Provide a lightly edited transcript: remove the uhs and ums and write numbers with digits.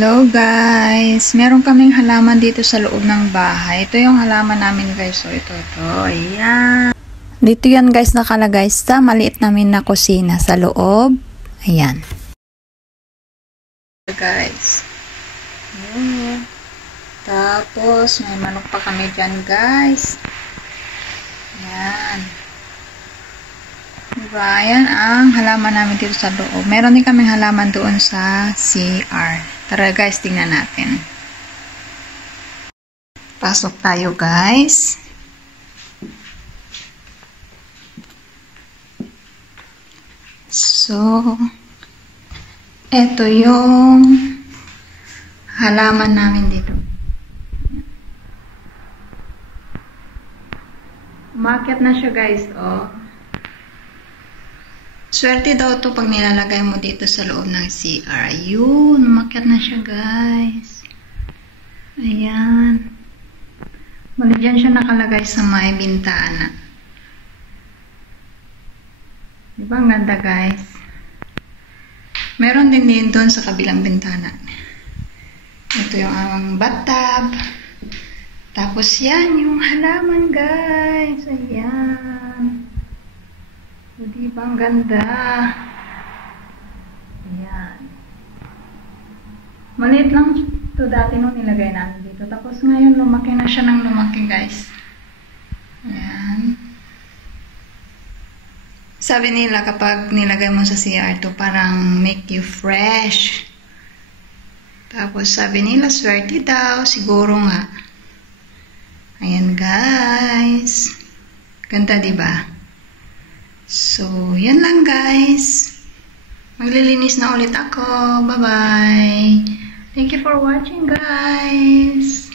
Hello guys! Meron kaming halaman dito sa loob ng bahay. Ito yung halaman namin guys. So ito. Ayan. Dito yan guys nakalagay sa maliit namin na kusina sa loob. Ayan. Guys. Ayan. Tapos may manok pa kami dyan guys. Ayan. Diba? Ayan ang halaman namin dito sa loob. Meron din kaming halaman doon sa CR. Tara guys, tingnan natin. Pasok tayo guys. So, ito yung halaman namin dito. Umakyat na siya guys, oh. Swerte daw to pag nilalagay mo dito sa loob ng CR. Ayun, umakyat na siya guys. Ayan. Mali dyan siya nakalagay sa may bintana. Diba ang ganda guys? Meron din doon sa kabilang bintana. Ito yung aming bathtub. Tapos yan yung halaman guys. Ayan. Di ba ang ganda? Ayan. Maliit lang ito dati nung nilagay namin dito. Tapos ngayon lumaki na siya ng lumaki guys. Ayan. Sabi nila kapag nilagay mo sa CR to parang make you fresh. Tapos sabi nila swerte daw. Siguro nga. Ayan guys. Ganda diba? So, yan lang guys. Maglilinis na ulit ako. Bye-bye. Thank you for watching guys.